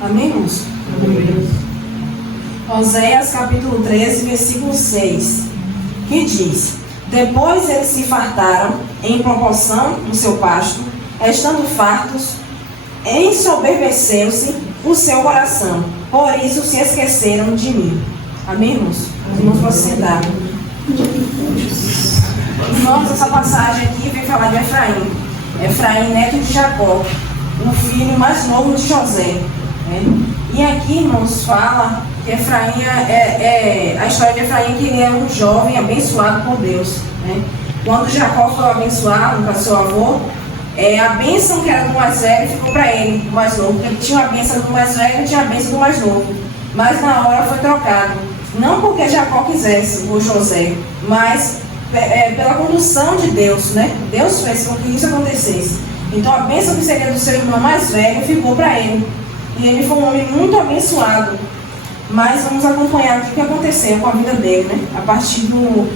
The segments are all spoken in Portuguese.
Amém, irmãos? Amém. Oséias capítulo 13, versículo 6, que diz: Depois eles se fartaram em proporção do seu pasto, estando fartos, ensoberbeceu-se o seu coração, por isso se esqueceram de mim. Amém, irmãos? Os irmãos podem sentar. Irmãos, essa passagem aqui vem falar de Efraim. Efraim, neto de Jacó, o filho mais novo de José. Né? E aqui, irmãos, fala que Efraim a história de Efraim, que ele é um jovem abençoado por Deus. Né? Quando Jacó foi abençoado para seu avô, a bênção que era do mais velho ficou para ele, do mais novo. Ele tinha a bênção do mais velho e tinha a bênção do mais novo. Mas na hora foi trocado. Não porque Jacó quisesse, o José, mas pela condução de Deus, né? Deus fez com que isso acontecesse. Então a bênção que seria do seu irmão mais velho ficou para ele. E ele foi um homem muito abençoado. Mas vamos acompanhar o que aconteceu com a vida dele, né? A partir do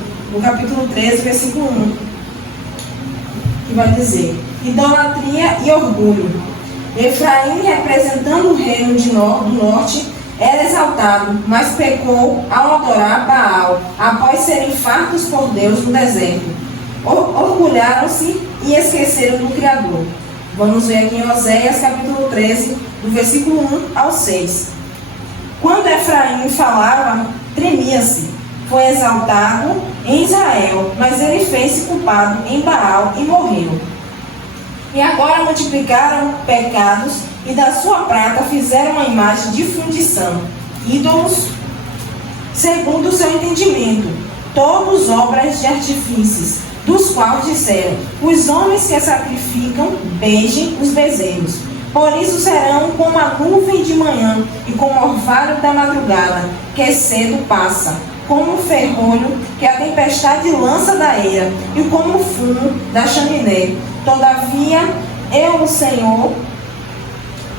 capítulo 13, versículo 1. Que vai dizer: idolatria e orgulho. Efraim, representando o reino do norte, era exaltado, mas pecou ao adorar Baal, após serem fartos por Deus no deserto. Orgulharam-se e esqueceram do Criador. Vamos ver aqui em Oséias capítulo 13, do versículo 1 ao 6. Quando Efraim falava, tremia-se. Foi exaltado em Israel, mas ele fez-se culpado em Baal e morreu. E agora multiplicaram pecados, e da sua prata fizeram uma imagem de fundição, ídolos segundo o seu entendimento, todos obras de artifícios, dos quais disseram: os homens que sacrificam, beijem os bezerros. Por isso serão como a nuvem de manhã e como o orvalho da madrugada, que cedo passa, como o ferrolho que a tempestade lança da eira, e como o fumo da chaminé. Todavia, eu, o Senhor,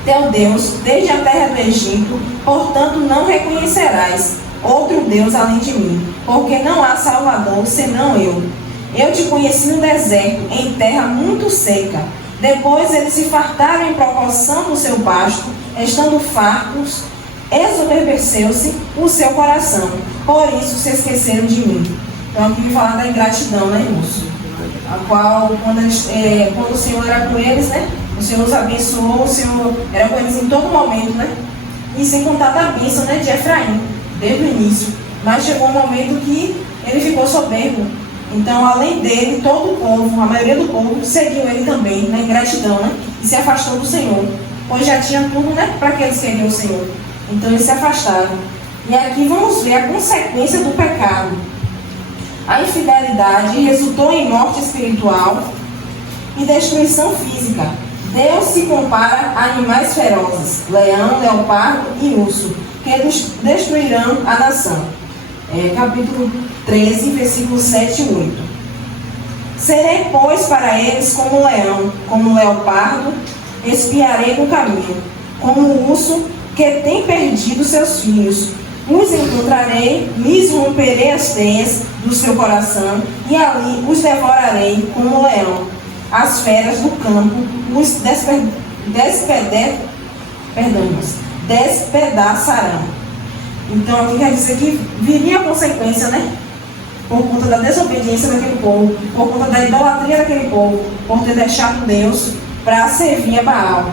teu Deus, desde a terra do Egito, portanto não reconhecerás outro Deus além de mim, porque não há Salvador senão eu. Eu te conheci no deserto, em terra muito seca. Depois eles se fartaram em proporção do seu pasto, estando fartos, ensoberbeceu-se o seu coração, por isso se esqueceram de mim. Então aqui me falar da ingratidão, né, irmãos? A qual, quando o Senhor era com eles, né? O Senhor os abençoou, o Senhor era com eles em todo momento, né? E sem contar da bênção, né, de Efraim, desde o início. Mas chegou um momento que ele ficou soberbo. Então, além dele, todo o povo, a maioria do povo, seguiu ele também, na ingratidão, né? E se afastou do Senhor. Pois já tinha tudo, né? Para que eles seguiam o Senhor. Então, eles se afastaram. E aqui vamos ver a consequência do pecado. A infidelidade resultou em morte espiritual e destruição física. Deus se compara a animais ferozes, leão, leopardo e urso, que destruirão a nação. Capítulo 13, versículos 7 e 8. Serei, pois, para eles como um leão, como um leopardo, espiarei no caminho, como um urso que tem perdido seus filhos. Os encontrarei, lhes romperei as teias do seu coração, e ali os devorarei como um leão. As feras do campo os despedaçarão. Então aqui quer dizer que viria a consequência, né? Por conta da desobediência daquele povo, por conta da idolatria daquele povo, por ter deixado Deus para servir a Baal.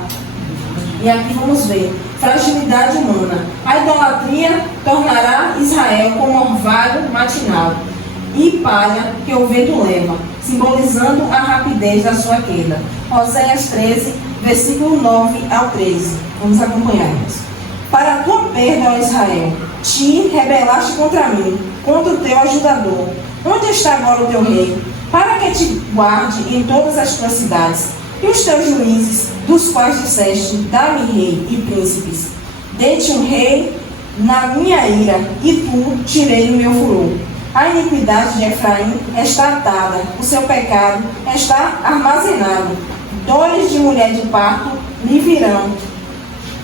E aqui vamos ver: fragilidade humana. A idolatria tornará Israel como orvalho matinal e palha que o vento leva, simbolizando a rapidez da sua queda. Oséias 13, versículo 9 ao 13. Vamos acompanhar-nos. Para a tua perda, ó Israel, te rebelaste contra mim, contra o teu ajudador. Onde está agora o teu rei? Para que te guarde em todas as tuas cidades. E os teus juízes, dos quais disseste: dá-me rei e príncipes. Dê-te um rei na minha ira, e tu tirei o meu furor. A iniquidade de Efraim está atada, o seu pecado está armazenado. Dores de mulher de parto lhe virão.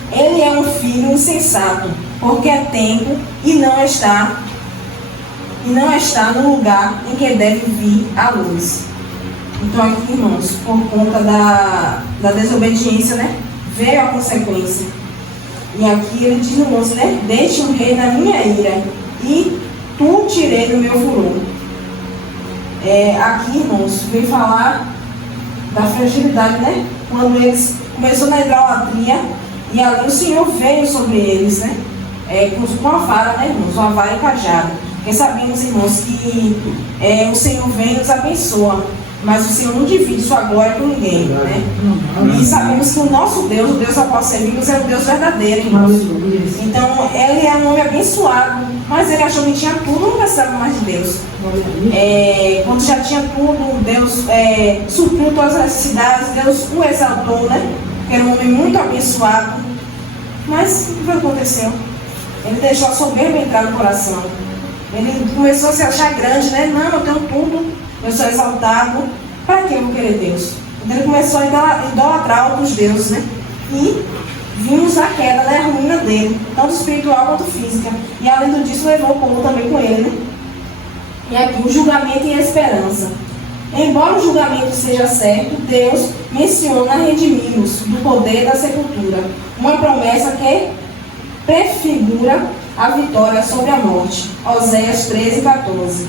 Ele é um filho insensato, porque é tempo e não está no lugar em que deve vir a luz. Então aqui, irmãos, por conta da desobediência, né, veio a consequência. E aqui ele diz no 11, né? Deixe o rei na minha ira e tu tirei do meu furor. Aqui, irmãos, vem falar da fragilidade, né? Quando eles começou na idolatria e ali o Senhor veio sobre eles, né? Com a vara, né, irmãos? Uma vara e cajado. Porque sabemos, irmãos, que o Senhor vem e nos abençoa, mas o Senhor não divide sua glória com ninguém, né? E sabemos que o nosso Deus, o Deus ao qual servimos, é o Deus verdadeiro, irmãos. Então, ele é um homem abençoado, mas ele achou que tinha tudo, não precisava mais de Deus. Quando já tinha tudo, Deus supriu todas as necessidades, Deus o exaltou, né? Era um homem muito abençoado. Mas o que aconteceu? Ele deixou a soberba entrar no coração. Ele começou a se achar grande, né? Não, eu tenho tudo, eu sou exaltado. Para que eu vou querer Deus? Então ele começou a idolatrar outros deuses, né? E vimos a queda, né? A ruína dele, tanto espiritual quanto física. E além disso, levou o povo também com ele, né? E aqui o julgamento e a esperança. Embora o julgamento seja certo, Deus menciona redimir-nos do poder da sepultura, uma promessa que prefigura a vitória sobre a morte. Oséias 13:14.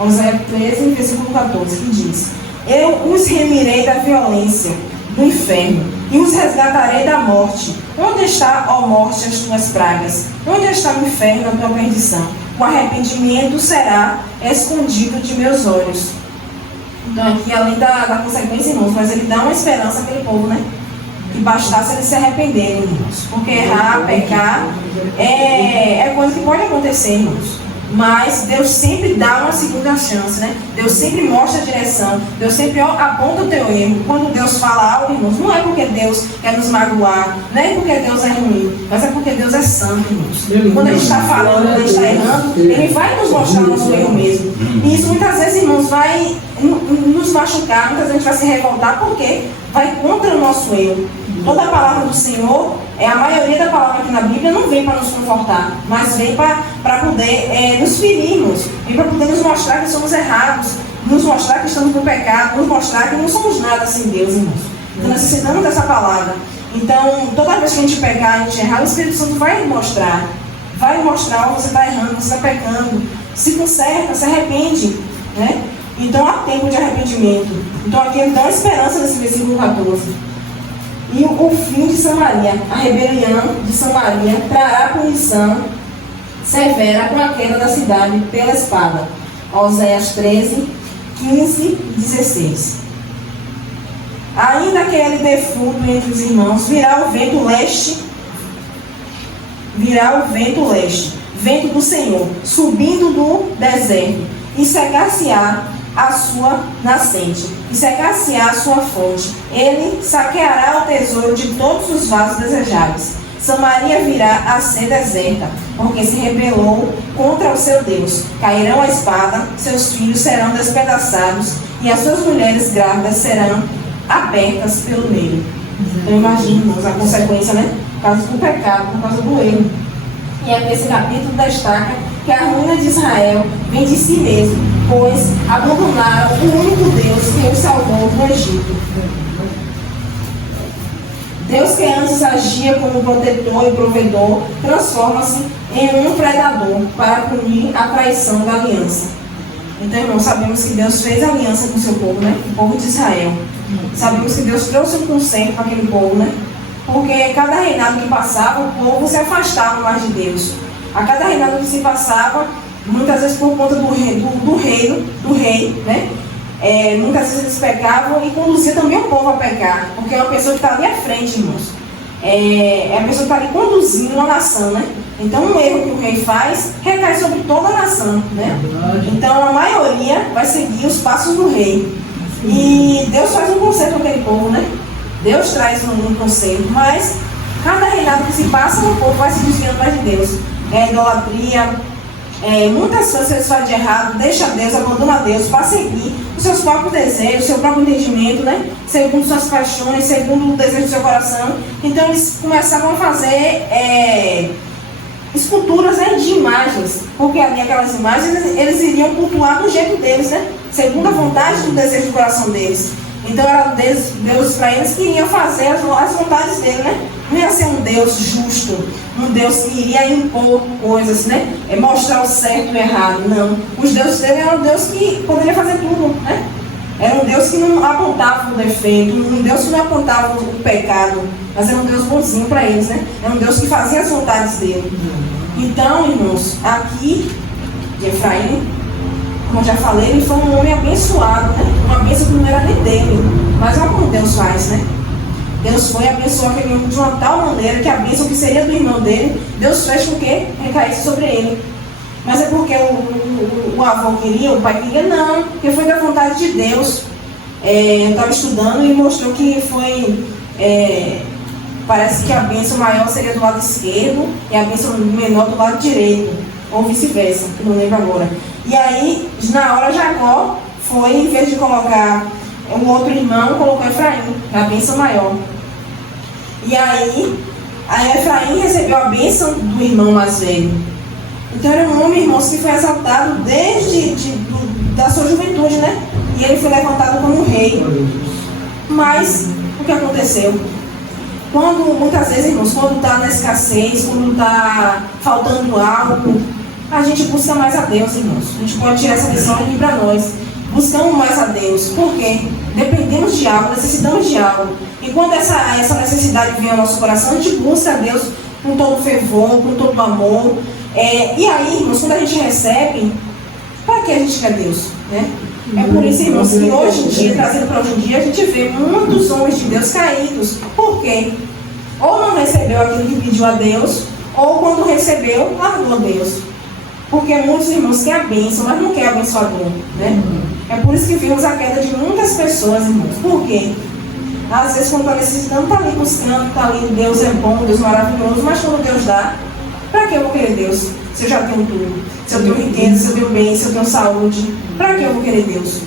Oséias 13, versículo 14, que diz: Eu os remirei da violência do inferno e os resgatarei da morte. Onde está, ó morte, as tuas pragas? Onde está o inferno, a tua perdição? O arrependimento será escondido de meus olhos. Então aqui, além da consequência, irmãos, mas ele dá uma esperança àquele povo, né? Que bastasse eles se arrependerem, irmãos. Porque errar, pecar, é coisa que pode acontecer, irmãos. Mas Deus sempre dá uma segunda chance, né? Deus sempre mostra a direção. Deus sempre aponta o teu erro. Quando Deus fala algo, irmãos, não é porque Deus quer nos magoar, não é porque Deus é ruim, mas é porque Deus é santo, irmãos. Quando a gente está falando, quando a gente está errando, Ele vai nos mostrar o nosso erro mesmo. E isso muitas vezes, irmãos, vai nos machucar, muitas vezes a gente vai se revoltar porque vai contra o nosso erro. Toda a palavra do Senhor, a maioria da palavra aqui na Bíblia não vem para nos confortar, mas vem para poder nos ferirmos, vem para poder nos mostrar que somos errados, nos mostrar que estamos no pecado, nos mostrar que não somos nada sem Deus, irmãos. Então necessitamos dessa palavra. Então, toda vez que a gente pecar, a gente errar, o Espírito Santo vai mostrar, você está errando, você está pecando, se conserta, se arrepende, né? Então há tempo de arrependimento. Então aqui ele dá uma esperança nesse versículo 14. E o fim de Samaria, a rebelião de Samaria, trará punição severa com a queda da cidade pela espada. Oséias 13, 15 e 16. Ainda que ele dê fruto entre os irmãos, virá o vento leste, vento do Senhor, subindo do deserto, e cegar-se-á a sua nascente, e secar-se-á a sua fonte. Ele saqueará o tesouro de todos os vasos desejáveis. Samaria virá a ser deserta, porque se rebelou contra o seu Deus. Cairão a espada, seus filhos serão despedaçados, e as suas mulheres grávidas serão abertas pelo meio. Então imaginemos a consequência, né? Por causa do pecado, por causa do erro. E aqui esse capítulo destaca que a ruína de Israel vem de si mesmo, pois abandonaram o único Deus que os salvou do Egito. Deus, que antes agia como protetor e provedor, transforma-se em um predador para punir a traição da aliança. Então, irmãos, sabemos que Deus fez aliança com o seu povo, né? O povo de Israel. Sabemos que Deus trouxe um conselho para aquele povo, né? Porque cada reinado que passava, o povo se afastava mais de Deus. A cada reinado que se passava, muitas vezes por conta do rei, né? Muitas vezes eles pecavam e conduziam também o povo a pecar, porque é uma pessoa que está ali à frente, irmãos. É a pessoa que está ali conduzindo uma nação, né? Então um erro que o rei faz recai sobre toda a nação, né? Então a maioria vai seguir os passos do rei. E Deus faz um conselho com aquele povo, né? Deus traz um conselho, mas cada reinado que se passa, o povo vai se desviando mais de Deus. Idolatria, muitas coisas que eles fazem de errado, deixa Deus, abandona Deus para seguir os seus próprios desejos, o seu próprio entendimento, né? Segundo suas paixões, segundo o desejo do seu coração. Então eles começavam a fazer esculturas, né, de imagens, porque ali aquelas imagens eles iriam cultuar do jeito deles, né? Segundo a vontade do desejo do coração deles. Então era Deus para eles que iria fazer as vontades dele, né? Não ia ser um Deus justo, um Deus que iria impor coisas, né? Mostrar o certo e o errado. Não. Os deuses dele eram um Deus que poderia fazer tudo, né? Era um Deus que não apontava o defeito, um Deus que não apontava o pecado, mas era um Deus bonzinho para eles, né? Era um Deus que fazia as vontades dele. Então, irmãos, aqui de Efraim, como eu já falei, ele foi um homem abençoado, né? Uma bênção que não era nem dele, mas olha como Deus faz, né? Deus foi abençoar aquele homem de uma tal maneira que a bênção que seria do irmão dele, Deus fez com que recaísse sobre ele. Mas é porque o avô queria, o pai queria? Não, porque foi da vontade de Deus. Eu estava estudando e mostrou que foi... parece que a bênção maior seria do lado esquerdo e a bênção menor do lado direito, ou vice-versa, não lembro agora. E aí, na hora, Jacó foi, em vez de colocar o outro irmão, colocou Efraim, a bênção maior. E aí, Efraim recebeu a bênção do irmão mais velho. Então era um homem, irmãos, que foi exaltado desde da sua juventude, né? E ele foi levantado como rei. Mas, o que aconteceu? Muitas vezes, irmãos, quando está na escassez, quando está faltando algo, a gente busca mais a Deus, irmãos. A gente pode tirar essa lição aqui para nós. Buscamos mais a Deus. Por quê? Dependemos de algo, necessitamos de algo. E quando essa necessidade vem ao nosso coração, a gente busca a Deus com todo fervor, com todo amor. E aí, irmãos, quando a gente recebe, para que a gente quer Deus? Né? É por isso, irmãos, que hoje em dia, trazendo para hoje em dia, a gente vê muitos homens de Deus caídos. Por quê? Ou não recebeu aquilo que pediu a Deus, ou quando recebeu, largou a Deus. Porque muitos irmãos querem a bênção, mas não querem abençoador, né? É por isso que vimos a queda de muitas pessoas, irmãos. Por quê? Às vezes, quando está necessitando, está ali buscando, está ali, Deus é bom, Deus é maravilhoso, mas quando Deus dá, para que eu vou querer Deus? Se eu já tenho tudo, se eu tenho riqueza, se eu tenho bem, se eu tenho saúde, para que eu vou querer Deus?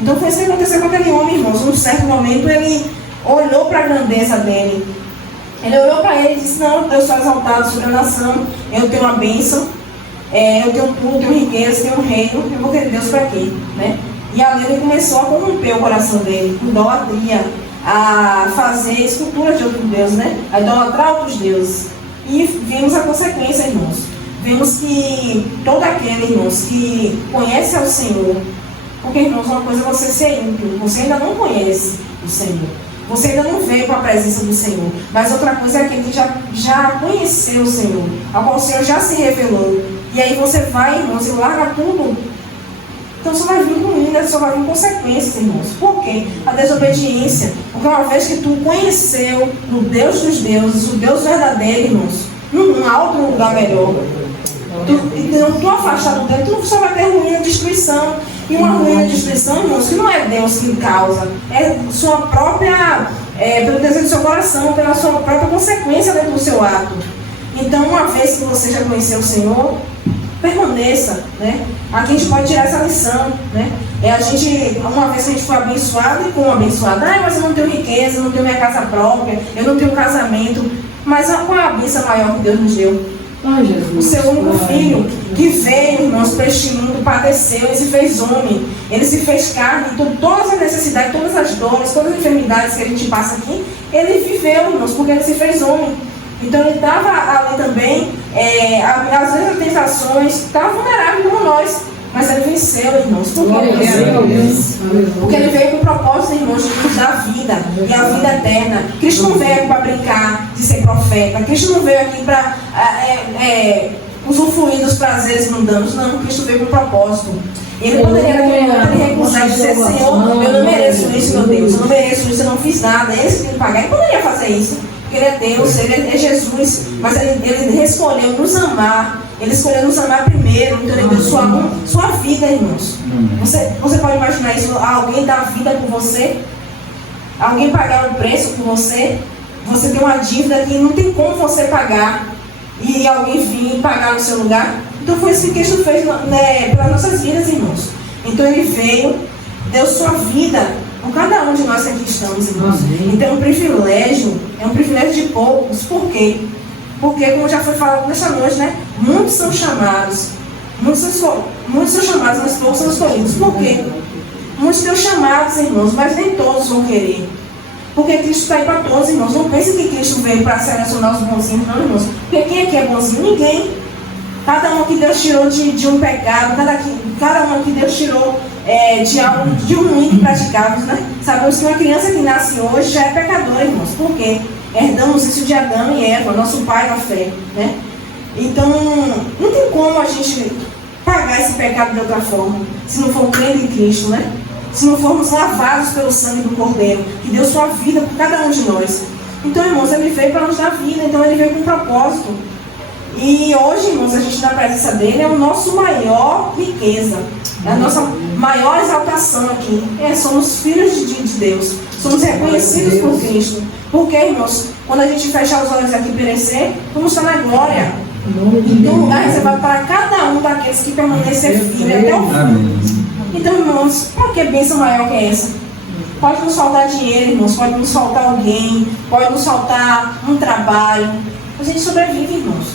Então foi isso que aconteceu com aquele homem, irmãos. Num certo momento ele olhou para a grandeza dele. Ele olhou para ele e disse: não, Deus está exaltado sobre a nação, eu tenho uma bênção, eu tenho tudo, tenho riqueza, tenho um reino, eu vou querer Deus para quê? Né? E ali ele começou a corromper o coração dele, com idolatria, a fazer esculturas de outros deuses, né? A idolatrar outros deuses. E vimos a consequência, irmãos. Vemos que todo aquele, irmãos, que conhece ao Senhor, porque, irmãos, uma coisa é você ser ímpio, você ainda não conhece o Senhor, você ainda não veio com a presença do Senhor, mas outra coisa é aquele que já conheceu o Senhor, ao qual o Senhor já se revelou, e aí você vai, irmãos, e larga tudo. Então só vai vir ruína, só vai vir consequências, irmãos. Por quê? A desobediência. Porque uma vez que tu conheceu o Deus dos deuses, o Deus verdadeiro, irmãos, não há outro lugar melhor. Tu afastado dele, tu só vai ter ruína e destruição. E uma ruína e destruição, irmãos, que não é Deus que causa, é sua própria, pelo desejo do seu coração, pela sua própria consequência dentro do seu ato. Então, uma vez que você já conheceu o Senhor, permaneça, né? Aqui a gente pode tirar essa lição, né? Uma vez que a gente foi abençoado, e como abençoado, mas eu não tenho riqueza, eu não tenho minha casa própria, eu não tenho casamento, mas qual é a bênção maior que Deus nos deu? O seu único filho, que veio, irmãos, para este mundo, padeceu, ele se fez homem, ele se fez carne, então todas as necessidades, todas as dores, todas as enfermidades que a gente passa aqui, ele viveu, irmãos, porque ele se fez homem. Então ele estava ali também, às vezes as tentações, estava vulnerável como nós, mas ele venceu, irmãos. Por que ele venceu? Porque ele veio com o propósito, irmãos, de nos dar vida, e a vida eterna. Cristo não veio aqui para brincar de ser profeta, Cristo não veio aqui para usufruir dos prazeres mundanos, não, Cristo veio com um propósito. Ele poderia naquele momento ele recusar e dizer: Senhor, eu não mereço isso, meu Deus, eu não mereço isso, eu não fiz nada, eles têm que pagar. Ele poderia fazer isso, porque ele é Deus, ele é Jesus, mas ele escolheu nos amar, ele escolheu nos amar primeiro, então ele deu sua vida, irmãos. Você pode imaginar isso, alguém dar vida por você, alguém pagar um preço por você, você tem uma dívida que não tem como você pagar, e alguém vir pagar no seu lugar. Então foi isso que Cristo fez, né, pelas nossas vidas, irmãos. Então ele veio, deu sua vida por cada um de nós que aqui estamos, irmãos. Então é um privilégio de poucos. Por quê? Porque, como já foi falado nessa noite, né, muitos são chamados, mas poucos são escolhidos. Por quê? Muitos têm chamados, irmãos, mas nem todos vão querer. Porque Cristo está aí para todos, irmãos. Não pense que Cristo veio para selecionar os bonzinhos, não, irmãos. Porque quem aqui é bonzinho? Ninguém. Cada um que Deus tirou de um pecado, cada um que Deus tirou de algo de ruim que praticávamos, né? Sabemos que uma criança que nasce hoje já é pecadora, irmãos. Por quê? Herdamos isso de Adão e Eva, nosso pai na fé, né? Então, não tem como a gente pagar esse pecado de outra forma, se não for crendo em Cristo, né? Se não formos lavados pelo sangue do Cordeiro, que deu sua vida por cada um de nós. Então, irmãos, ele veio para nos dar vida, então ele veio com um propósito. E hoje, irmãos, a gente na presença dele é o nosso maior riqueza, é a nossa maior exaltação aqui. Somos filhos de Deus, somos reconhecidos por Cristo. Porque, irmãos, quando a gente fechar os olhos aqui e perecer, vamos estar na glória. Tem um lugar reservado para cada um daqueles que permanecer firme até o fim. Então, irmãos, para que bênção maior que é essa? Pode nos faltar dinheiro, irmãos, pode nos faltar alguém, pode nos faltar um trabalho. A gente sobrevive, irmãos.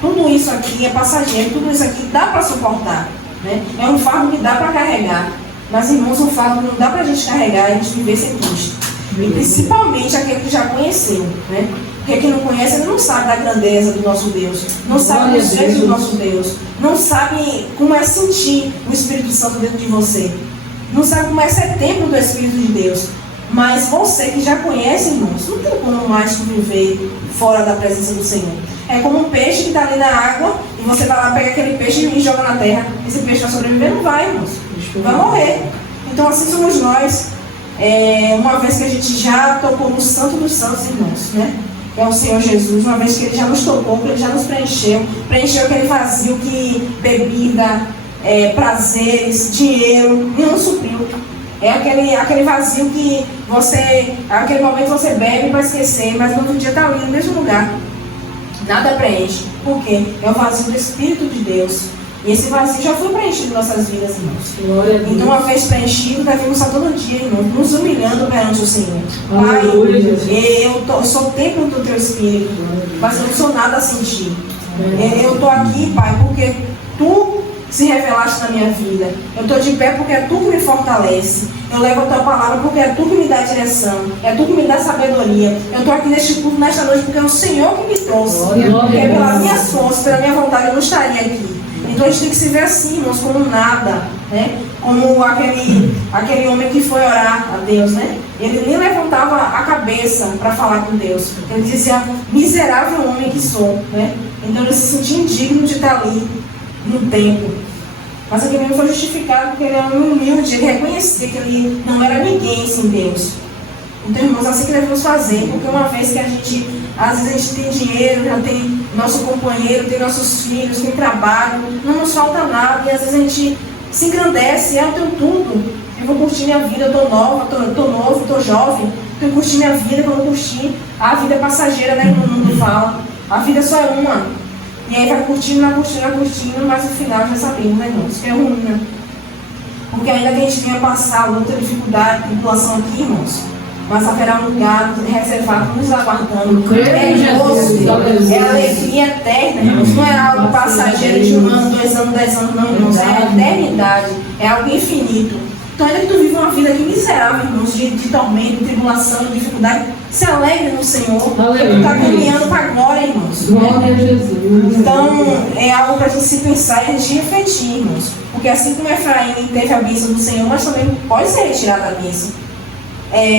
Tudo isso aqui é passageiro, tudo isso aqui dá para suportar, né? É um fardo que dá para carregar. Mas, irmãos, um fardo que não dá para a gente carregar e a gente viver sem Cristo. E principalmente aquele que já conheceu, né? Porque quem não conhece, ele não sabe da grandeza do nosso Deus, não sabe dos jeitos do nosso Deus, não sabe como é sentir o Espírito Santo dentro de você, não sabe como é ser templo do Espírito de Deus. Mas você que já conhece, irmãos, não tem como mais viver fora da presença do Senhor. É como um peixe que está ali na água e você vai lá, pega aquele peixe e joga na terra. Esse peixe vai sobreviver? Não vai, irmãos. Vai morrer. Então assim somos nós. Uma vez que a gente já tocou no Santo dos Santos, irmãos, né? É o Senhor Jesus, uma vez que Ele já nos tocou, que Ele já nos preencheu aquele vazio que bebida, prazeres, dinheiro não supriu. É aquele vazio que aquele momento você bebe para esquecer, mas no outro dia está ali no mesmo lugar. Nada preenche. Por quê? É o vazio do Espírito de Deus. E esse vazio já foi preenchido em nossas vidas, irmãos. Então, uma vez preenchido, devemos estar todo dia, irmãos, nos humilhando perante o Senhor. Pai, eu sou o templo do Teu Espírito, mas eu não sou nada sem Ti. Eu estou aqui, Pai, porque Tu se revelaste na minha vida. Eu estou de pé porque é Tu que me fortalece. Eu levo a Tua palavra porque é Tu que me dá direção. É Tu que me dá sabedoria. Eu estou aqui neste culto, nesta noite, porque é o Senhor que me trouxe. Porque pela minha força, pela minha vontade, eu não estaria aqui. Então a gente tem que se ver assim, irmãos, como nada, né? Como aquele homem que foi orar a Deus, né? Ele nem levantava a cabeça para falar com Deus. Ele dizia, miserável homem que sou, né? Então ele se sentia indigno de estar ali no templo. Mas aquele homem foi justificado porque ele era um homem humilde, ele reconhecia que ele não era ninguém sem Deus. Então, irmãos, assim que devemos fazer, porque uma vez que às vezes a gente tem dinheiro, já tem nosso companheiro, tem nossos filhos, tem trabalho, não nos falta nada, e às vezes a gente se engrandece, eu tenho tudo, eu vou curtir minha vida, eu estou nova, estou novo, estou jovem, eu curtir minha vida, eu vou curtir, a vida é passageira, né, que o mundo fala, a vida só é uma, e aí vai curtindo, mas no final já sabemos, né, irmãos, que é ruim, porque ainda que a gente venha passar luta, dificuldade, tribulação aqui, irmãos, mas haverá um lugar reservado nos aguardando. É gozo, é alegria eterna, irmãos. Não é algo passageiro de 1 ano, 2 anos, 10 anos, não, irmãos. É a eternidade, é algo infinito. Então, ainda que tu viva uma vida aqui miserável, irmãos, de tormento, tribulação, dificuldade, se alegre no Senhor. Tu está caminhando para a glória, irmãos. Glória a Jesus. Então, é algo para a gente se pensar e a gente refletir, irmãos. Porque assim como Efraim teve a bênção do Senhor, mas também pode ser retirada a bênção.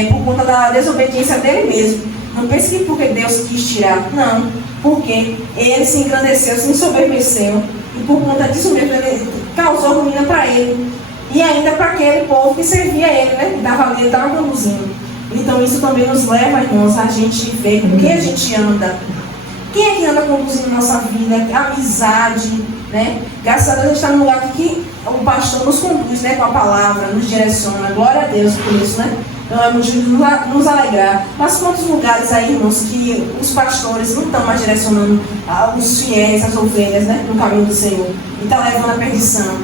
Por conta da desobediência dele mesmo. Não pense que porque Deus quis tirar. Não. Porque ele se engrandeceu, se ensoberbeceu. E por conta disso mesmo, ele causou ruína para ele. E ainda para aquele povo que servia a ele, né? Que ele estava conduzindo. Então isso também nos leva, irmãos, a gente ver com quem a gente anda. Quem é que anda conduzindo nossa vida? Amizade, né? Graças a Deus a gente está num lugar que o pastor nos conduz, né? Com a palavra, nos direciona. Glória a Deus por isso, né? Então é motivo de nos alegrar. Mas quantos lugares aí, irmãos, que os pastores não estão mais direcionando os fiéis, as ovelhas, né? No caminho do Senhor. E está levando a perdição.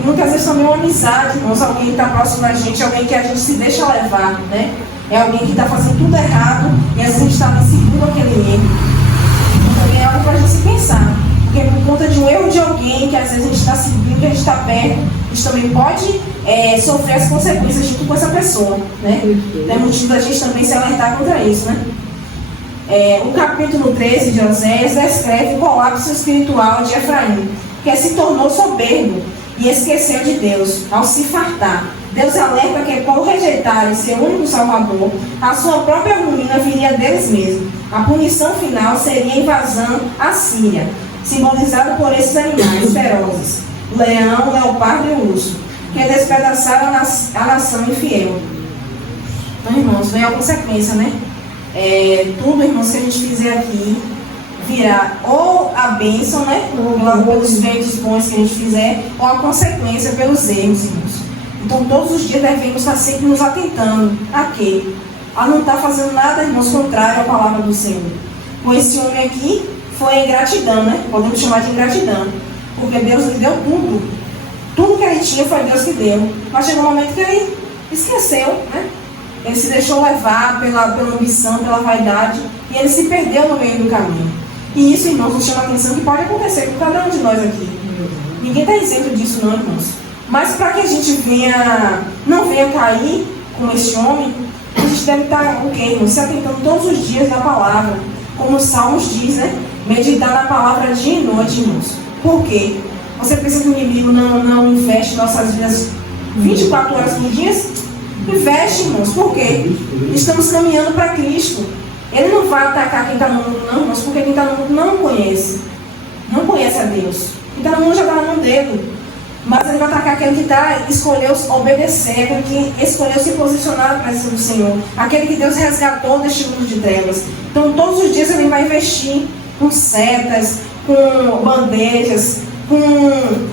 E muitas vezes também uma amizade, irmãos. Alguém que está próximo da gente, alguém que a gente se deixa levar, né? É alguém que está fazendo tudo errado e às vezes a gente está seguindo aquele erro. Então também é algo para a gente se pensar. Porque por conta de um erro de alguém que às vezes a gente está seguindo, que a gente está perto, a gente também pode sofrer as consequências junto com essa pessoa, né? É motivo da gente também se alertar contra isso, né? O capítulo 13 de Oséias descreve o colapso espiritual de Efraim, que se tornou soberbo e esqueceu de Deus ao se fartar. Deus alerta que por rejeitarem seu único Salvador, a sua própria ruína viria deles mesmos. A punição final seria a invasão assíria, simbolizada por esses animais ferozes, o leão, o leopardo e o urso, que despedaçaram a nação infiel. Então, irmãos, vem a consequência, né? Tudo, irmãos, que a gente fizer aqui virá ou a bênção, né? Pelos feitos bons que a gente fizer, ou a consequência pelos erros, irmãos. Então, todos os dias devemos estar sempre nos atentando a quê? A não estar fazendo nada, irmãos, contrário à palavra do Senhor. Com esse homem aqui, foi a ingratidão, né? Podemos chamar de ingratidão. Porque Deus lhe deu tudo. Tudo que ele tinha foi Deus que deu. Mas chegou um momento que ele esqueceu, né? Ele se deixou levar pela ambição, pela vaidade. E ele se perdeu no meio do caminho. E isso, irmãos, nos chama a atenção que pode acontecer com cada um de nós aqui. Ninguém está isento disso, não, irmãos. Mas para que a gente não venha cair com esse homem, a gente deve estar, irmãos, se atentando todos os dias na palavra. Como os Salmos diz, né? Meditar na palavra dia e noite, irmãos. Por quê? Você pensa que o inimigo não investe em nossas vidas 24 horas por dia? Investe, irmãos. Por quê? Estamos caminhando para Cristo. Ele não vai atacar quem está no mundo, não, irmãos, porque quem está no mundo não conhece. Não conhece a Deus. Quem está no mundo já está na mão dele. Mas ele vai atacar aquele que escolheu obedecer, aquele que escolheu se posicionar na presença do Senhor, aquele que Deus resgatou deste mundo de trevas. Então, todos os dias ele vai investir com setas, com bandejas, com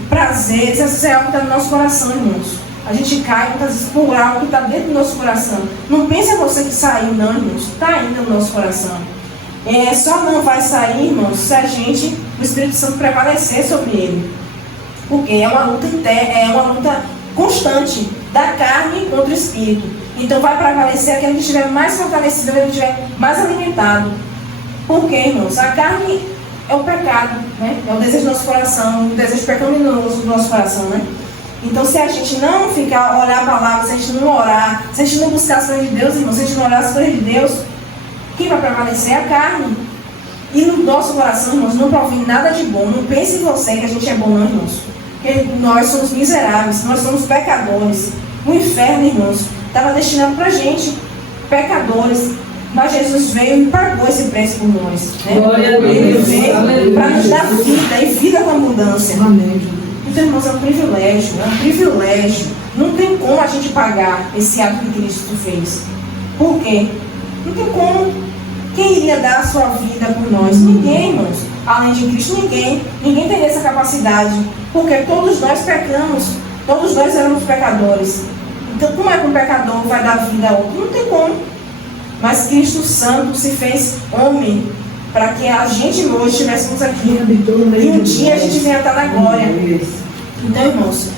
prazeres. Isso é algo que está no nosso coração, irmãos. A gente cai muitas vezes por algo que está dentro do nosso coração. Não pense você que saiu, não, irmãos. Está ainda no nosso coração. Só não vai sair, irmãos, se o Espírito Santo prevalecer sobre ele. Porque é uma luta interna, é uma luta constante da carne contra o espírito. Então vai prevalecer aquele que estiver mais fortalecido, aquele que estiver mais alimentado. Por quê, irmãos? A carne é o pecado, né? É o desejo do nosso coração, o desejo pecaminoso do nosso coração, né? Então, se a gente não ficar, olhar a palavra, se a gente não orar, se a gente não buscar as coisas de Deus, irmãos, se a gente não olhar as coisas de Deus, quem vai prevalecer é a carne. E no nosso coração, irmãos, não provém nada de bom. Não pense em você que a gente é bom, não, irmãos. Porque nós somos miseráveis, nós somos pecadores. O inferno, irmãos, estava destinado para a gente, pecadores. Mas Jesus veio e pagou esse preço por nós. Né? Glória a Deus. Ele veio para nos dar vida e vida com abundância. Amém. Então, irmãos, é um privilégio, é um privilégio. Não tem como a gente pagar esse ato que Cristo fez. Por quê? Não tem como. Quem iria dar a sua vida por nós? Ninguém, irmãos. Além de Cristo, ninguém. Ninguém tem essa capacidade. Porque todos nós pecamos. Todos nós éramos pecadores. Então, como é que um pecador vai dar vida a outro? Não tem como. Mas Cristo Santo se fez homem para que a gente hoje estivéssemos aqui. E um dia a gente venha estar na glória. Então, irmãos,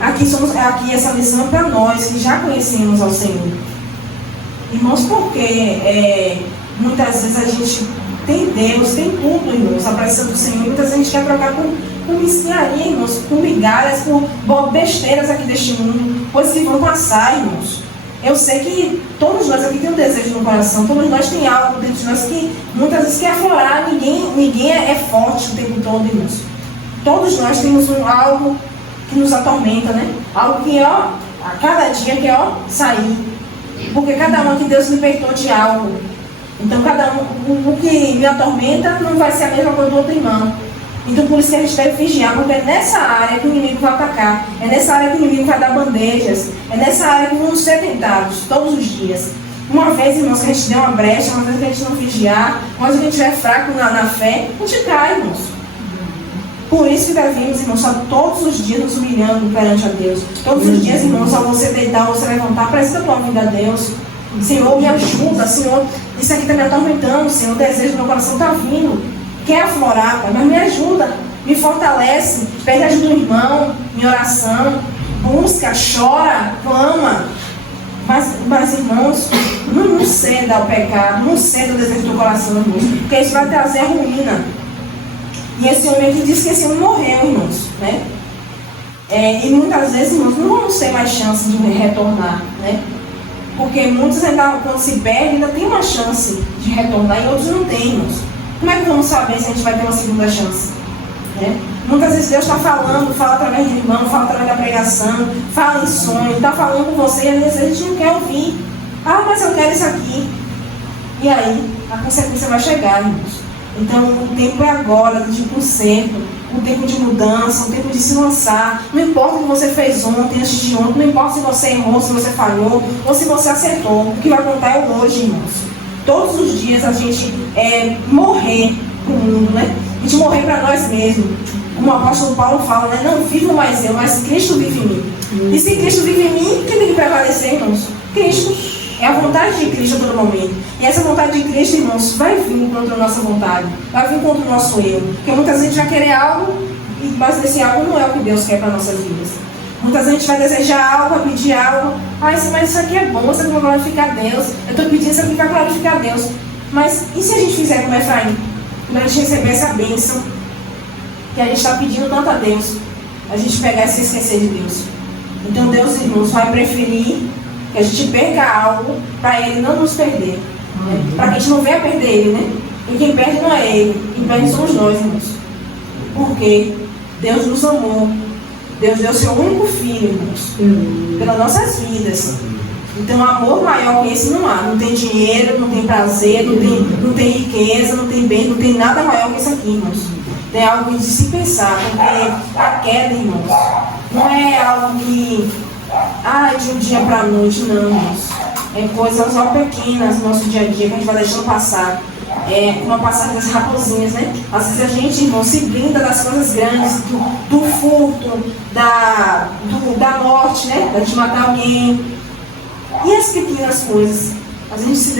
aqui essa lição é para nós que já conhecemos ao Senhor. Irmãos, porque muitas vezes a gente tem Deus, tem tudo, irmãos, a presença do Senhor. Muitas vezes a gente quer trocar por mesquinharia, irmãos, por migalhas, por besteiras aqui deste mundo, coisas que vão passar, irmãos. Eu sei que todos nós aqui temos um desejo no coração, todos nós temos algo dentro de nós que muitas vezes quer aflorar, ninguém é forte o tempo todo, irmãos. Todos nós temos algo que nos atormenta, né? Algo que, a cada dia quer, sair. Porque cada um aqui Deus libertou de algo. Então, cada um, o que me atormenta não vai ser a mesma coisa do outro irmão. Então, por isso que a gente deve vigiar, porque é nessa área que o inimigo vai atacar. É nessa área que o inimigo vai dar bandejas. É nessa área que vamos ser tentados todos os dias. Uma vez, irmãos, que a gente der uma brecha, uma vez que a gente não vigiar, uma vez que a gente estiver fraco na fé, a gente cai, irmãos. Por isso que devemos, irmãos, estar todos os dias nos humilhando perante a Deus. Todos os dias, irmãos, ao você deitar, ao você levantar, apresenta a tua vida a Deus. Senhor, me ajuda, Senhor, isso aqui está me atormentando, Senhor, o desejo do meu coração está vindo. Quer aflorar, Pai, mas me ajuda, me fortalece, pede ajuda do irmão, em oração, busca, chora, clama. Mas irmãos, não ceda ao pecado, não ceda ao desejo do coração, irmãos, porque isso vai trazer a ruína. E esse homem aqui disse que esse homem morreu, irmãos, né? E muitas vezes, irmãos, não vamos ter mais chance de retornar, né? Porque muitos ainda, quando se perdem, ainda tem uma chance de retornar e outros não têm, irmãos. Como é que vamos saber se a gente vai ter uma segunda chance? Né? Muitas vezes Deus está falando, fala através do irmão, fala através da pregação, fala em sonho, está falando com você e às vezes a gente não quer ouvir. Ah, mas eu quero isso aqui. E aí, a consequência vai chegar, irmãos. Então, o tempo é agora de conserto, o tempo de mudança, o tempo de se lançar. Não importa o que você fez ontem, antes de ontem, não importa se você errou, se você falhou, ou se você acertou. O que vai contar é o hoje, irmãos. Todos os dias a gente morrer para o mundo, né? A gente morrer para nós mesmos. Como o apóstolo Paulo fala, né? Não vivo mais eu, mas Cristo vive em mim. E se Cristo vive em mim, quem tem que prevalecer, irmãos? Cristo. É a vontade de Cristo a todo momento. E essa vontade de Cristo, irmãos, vai vir contra a nossa vontade. Vai vir contra o nosso eu. Porque muitas vezes vai querer algo, mas esse algo não é o que Deus quer para nossas vidas. Muitas vezes a gente vai desejar algo, vai pedir algo. Mas isso aqui é bom, isso aqui vai glorificar Deus. Eu estou pedindo isso aqui vai glorificar Deus. Mas e se a gente fizer como Efraim? Quando a gente receber essa bênção, que a gente está pedindo tanto a Deus, a gente pegar e se esquecer de Deus. Então Deus, irmãos, vai preferir que a gente perca algo para Ele não nos perder. Né? Para que a gente não venha perder Ele, né? E quem perde não é Ele, quem perde somos nós, irmãos. Porque Deus nos amou. Deus deu seu único filho, irmãos, pelas nossas vidas. Então amor maior que esse não há. Não tem dinheiro, não tem prazer, não tem riqueza, não tem bem, não tem nada maior que isso aqui, irmãos. Tem algo de se pensar, porque a queda, irmãos, não é algo que de um dia para a noite, não, irmãos. É coisas só pequenas no nosso dia a dia que a gente vai deixando passar. Como a passagem das raposinhas, né? Às vezes a gente, irmão, se brinda das coisas grandes, do furto, da morte, né? De matar alguém. E as pequenas coisas? A gente se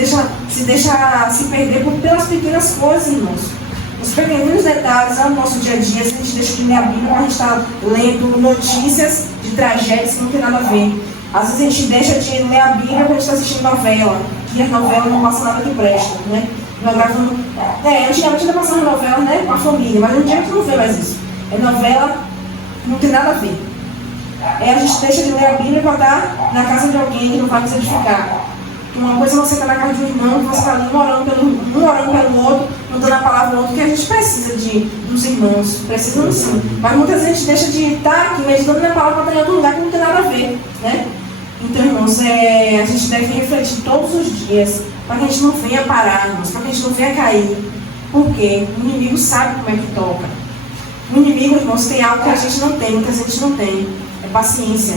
deixa se perder pelas pequenas coisas, irmãos. Os pequenos detalhes no nosso dia a dia, se a gente deixa de ler a Bíblia, a gente está lendo notícias de tragédias que não tem nada a ver. Às vezes a gente deixa de ler a Bíblia quando a gente está assistindo novela. E a novela não passa nada que presta, né? Antigamente ainda passava novela, né? Com a família, mas hoje em dia a gente não vê mais isso. Novela não tem nada a ver. A gente deixa de ler a Bíblia para estar na casa de alguém que não vai nos edificar. Uma coisa é você estar na casa de um irmão, você está ali um orando pelo outro, não dando a palavra ao outro, que a gente precisa dos irmãos, precisamos sim. Mas muitas vezes a gente deixa de estar aqui meditando na palavra para estar em outro lugar que não tem nada a ver, né? Então, irmãos, a gente deve refletir todos os dias para que a gente não venha parar, irmãos, para que a gente não venha cair. Por quê? O inimigo sabe como é que toca. O inimigo, irmãos, tem algo que a gente não tem, muita gente não tem. É paciência.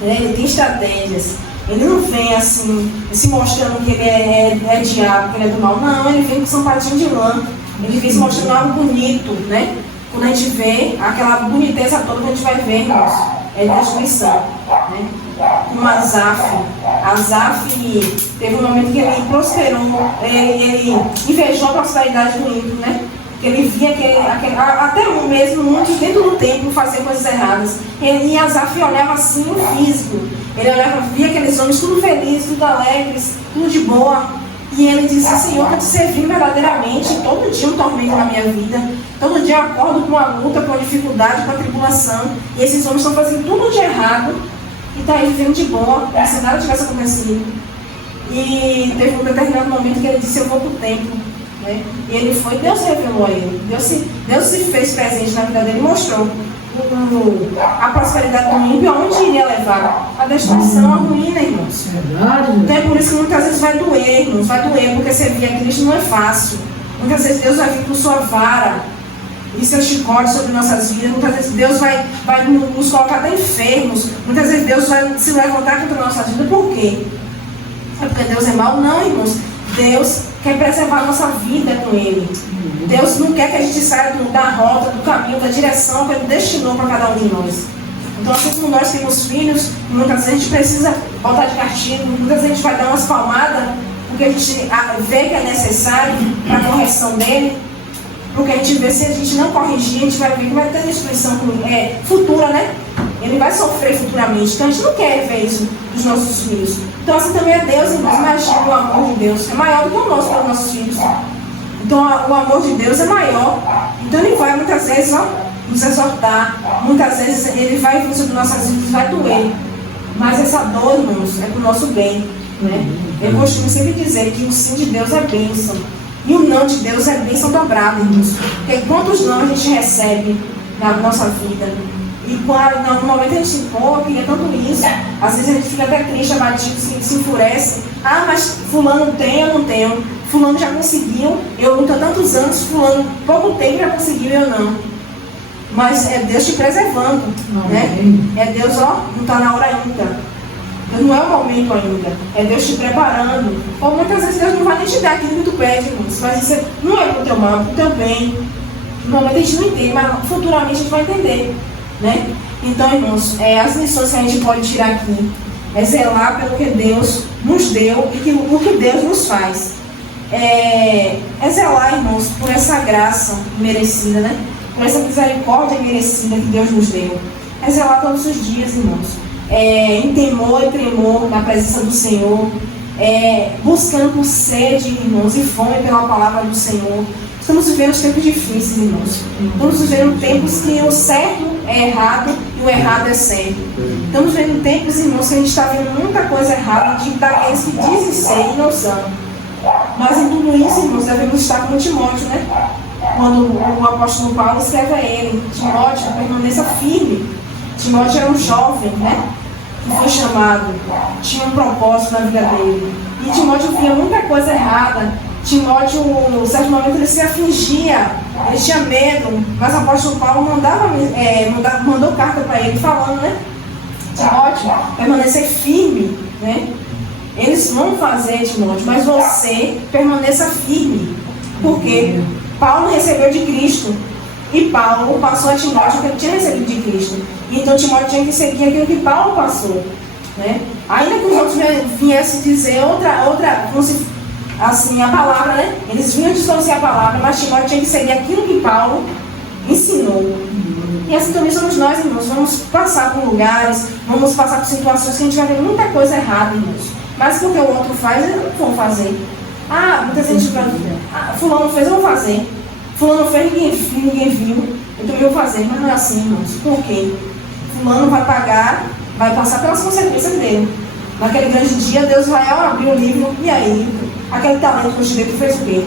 Ele tem estratégias. Ele não vem assim, se mostrando que ele é diabo, que ele é do mal. Não, ele vem com sapatinho de lã. Ele vem se mostrando algo bonito, né? Quando a gente vê aquela boniteza toda que a gente vai ver, irmãos, é destruição, né? Como Asaf teve um momento que ele prosperou, ele invejou a prosperidade do ímpio, né? Ele via até mesmo muitos dentro do templo fazer coisas erradas. E Asaf olhava assim o físico. Ele olhava, via aqueles homens tudo felizes, tudo alegres, tudo de boa. E ele disse: Senhor, eu te servi verdadeiramente. Todo dia um tormento na minha vida. Todo dia eu acordo com uma luta, com uma dificuldade, com uma tribulação. E esses homens estão fazendo tudo de errado. E está aí vivendo de boa, como se nada tivesse acontecido. E teve um determinado momento que ele disse: eu vou para o templo. Né? E ele foi, Deus revelou a ele. Deus se fez presente na vida dele e mostrou a prosperidade do ímpio, aonde iria levar? A destruição, a ruína, irmãos. Então é por isso que muitas vezes vai doer, irmãos. Vai doer, porque servir a Cristo não é fácil. Muitas vezes Deus vai vir com sua vara e seu chicote sobre nossas vidas. Muitas vezes Deus vai nos colocar até enfermos. Muitas vezes Deus vai se levantar contra a nossa vida. Por quê? É porque Deus é mau? Não, irmãos. Deus quer preservar a nossa vida com Ele. Deus não quer que a gente saia da rota, do caminho, da direção que Ele destinou para cada um de nós. Então, assim como nós temos filhos, muitas vezes a gente precisa voltar de castigo, muitas vezes a gente vai dar umas palmadas, porque a gente vê que é necessário para a correção dele, porque a gente vê, se a gente não corrigir, a gente vai ver que vai ter destruição futura, né? Ele vai sofrer futuramente. Então a gente não quer ver isso dos nossos filhos. Então assim também é Deus, irmãos. Imagina o amor de Deus. É maior do que o nosso para os nossos filhos. Então o amor de Deus é maior. Então ele vai muitas vezes nos exortar. Muitas vezes ele vai vir sobre nossas vidas, vai doer. Mas essa dor, irmãos, é para o nosso bem, né? Eu costumo sempre dizer que o sim de Deus é bênção. E o não de Deus é bênção dobrada, irmãos. Porque quantos não a gente recebe na nossa vida? E quando, no momento a gente se pô, eu queria tanto isso. Às vezes a gente fica até triste, abatido, se enfurece. Ah, mas fulano tem, eu não tenho. Fulano já conseguiu, eu luto há tantos anos. Fulano pouco tempo já conseguiu, eu não. Mas é Deus te preservando, né? É Deus, ó, não está na hora ainda. Não é o momento ainda. É Deus te preparando. Ou muitas vezes Deus não vai nem te dar aquilo que tu pede, irmãos. Mas isso não é para o teu mal, é para o teu bem. No momento a gente não entende, mas futuramente a gente vai entender, né? Então, irmãos, as lições que a gente pode tirar aqui é zelar pelo que Deus nos deu e o que Deus nos faz. É zelar, irmãos, por essa graça merecida, né? Por essa misericórdia merecida que Deus nos deu. É zelar todos os dias, irmãos. Em temor e tremor na presença do Senhor. Buscando por sede, irmãos, e fome pela palavra do Senhor. Estamos vivendo tempos difíceis, irmãos. Estamos vivendo tempos que o certo é errado e o errado é certo. Estamos vivendo tempos, irmãos, que a gente está vendo muita coisa errada daqueles que dizem ser e não são. Mas em tudo isso, irmãos, devemos estar como Timóteo, né? Quando o apóstolo Paulo escreve a ele: Timóteo, permaneça firme. Timóteo era um jovem, né? Que foi chamado, tinha um propósito na vida dele. E Timóteo via muita coisa errada. Timóteo, em certo momento, ele se afligia, ele tinha medo, mas o apóstolo Paulo mandou carta para ele falando, né? Timóteo, permanecer firme, né? Eles vão fazer, Timóteo, mas você permaneça firme. Por quê? Paulo recebeu de Cristo. E Paulo passou a Timóteo o que ele tinha recebido de Cristo. Então Timóteo tinha que seguir aquilo que Paulo passou, né? Ainda que os outros viessem dizer outra assim, a palavra, né? Eles vinham distorcer a palavra, mas Timóteo tinha que seguir aquilo que Paulo ensinou. E assim também somos nós, irmãos. Vamos passar por lugares, vamos passar por situações que a gente vai ver muita coisa errada, irmãos. Mas porque o outro faz, eles não vão fazer. Muita gente vai dizer, fulano fez, eu vou fazer. Fulano fez, ninguém viu, eu também vou fazer. Mas não é assim, irmãos. Por quê? Fulano vai pagar, vai passar pelas consequências dele. Naquele grande dia, Deus vai abrir o livro, e aí? Aquele talento que eu te dei, tu fez o quê?